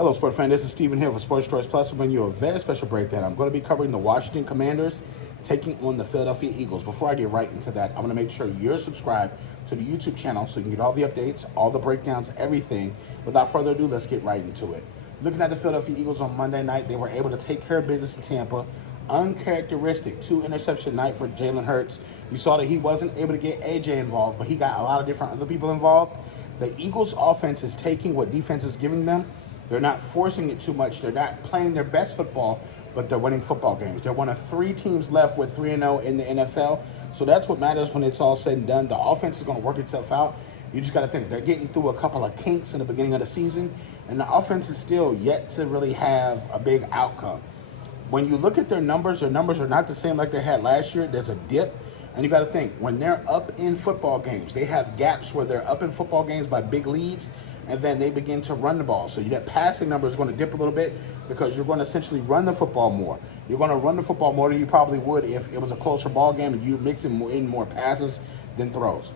Hello, sport fan. This is Steven here for Sports Choice Plus. I'm bringing you a very special breakdown. I'm going to be covering the Washington Commanders taking on the Philadelphia Eagles. Before I get right into that, I want to make sure you're subscribed to the YouTube channel so you can get all the updates, all the breakdowns, everything. Without further ado, let's get right into it. Looking at the Philadelphia Eagles on Monday night, they were able to take care of business in Tampa. Uncharacteristic 2-interception night for Jalen Hurts. You saw that he wasn't able to get AJ involved, but he got a lot of different other people involved. The Eagles' offense is taking what defense is giving them. They're not forcing it too much. They're not playing their best football, but they're winning football games. They're one of 3 teams left with 3-0 in the NFL. So that's what matters when it's all said and done. The offense is going to work itself out. You just got to think they're getting through a couple of kinks in the beginning of the season, and the offense is still yet to really have a big outcome. When you look at their numbers are not the same like they had last year. There's a dip, and you got to think, when they're up in football games, they have gaps where they're up in football games by big leads, and then they begin to run the ball. So that passing number is going to dip a little bit because you're going to essentially run the football more. You're going to run the football more than you probably would if it was a closer ball game and you mixing in more passes than throws.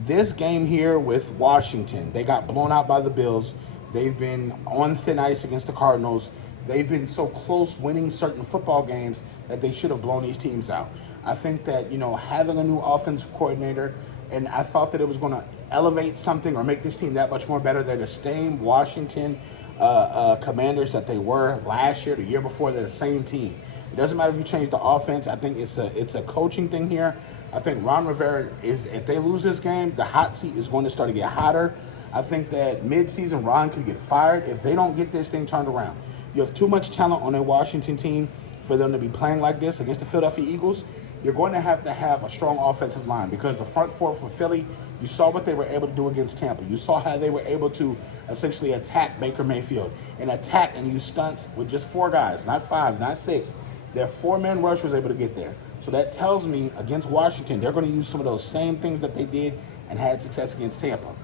This game here with Washington, they got blown out by the Bills. They've been on thin ice against the Cardinals. They've been so close winning certain football games that they should have blown these teams out. I think that, having a new offensive coordinator, and I thought that it was going to elevate something or make this team that much more better. They're the same Washington Commanders that they were last year, the year before. They're the same team. It doesn't matter if you change the offense. I think it's a coaching thing here. I think Ron Rivera if they lose this game, the hot seat is going to start to get hotter. I think that midseason Ron could get fired if they don't get this thing turned around. You have too much talent on a Washington team for them to be playing like this against the Philadelphia Eagles. You're going to have a strong offensive line because the front four for Philly, you saw what they were able to do against Tampa. You saw how they were able to essentially attack Baker Mayfield and attack and use stunts with just 4 guys, not 5, not 6. Their 4-man rush was able to get there. So that tells me against Washington, they're going to use some of those same things that they did and had success against Tampa.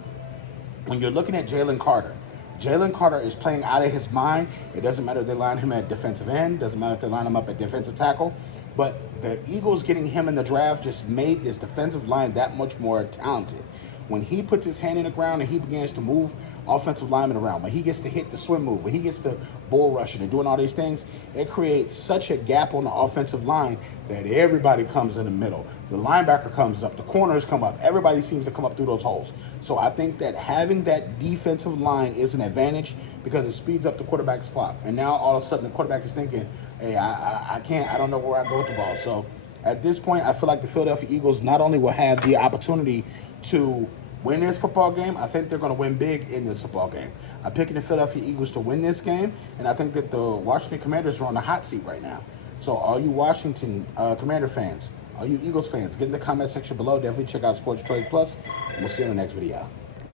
When you're looking at Jalen Carter is playing out of his mind. It doesn't matter if they line him at defensive end. Doesn't matter if they line him up at defensive tackle. But the Eagles getting him in the draft just made this defensive line that much more talented. When he puts his hand in the ground and he begins to move offensive linemen around, when he gets to hit the swim move, when he gets to bull rushing and doing all these things, it creates such a gap on the offensive line that everybody comes in the middle. The linebacker comes up, the corners come up, everybody seems to come up through those holes. So I think that having that defensive line is an advantage because it speeds up the quarterback's clock. And now all of a sudden the quarterback is thinking, hey, I don't know where I go with the ball. So at this point, I feel like the Philadelphia Eagles not only will have the opportunity to win this football game, I think they're going to win big in this football game. I'm picking the Philadelphia Eagles to win this game, and I think that the Washington Commanders are on the hot seat right now. So all you Washington Commander fans, all you Eagles fans, get in the comment section below. Definitely check out Sports Choice Plus, and we'll see you in the next video.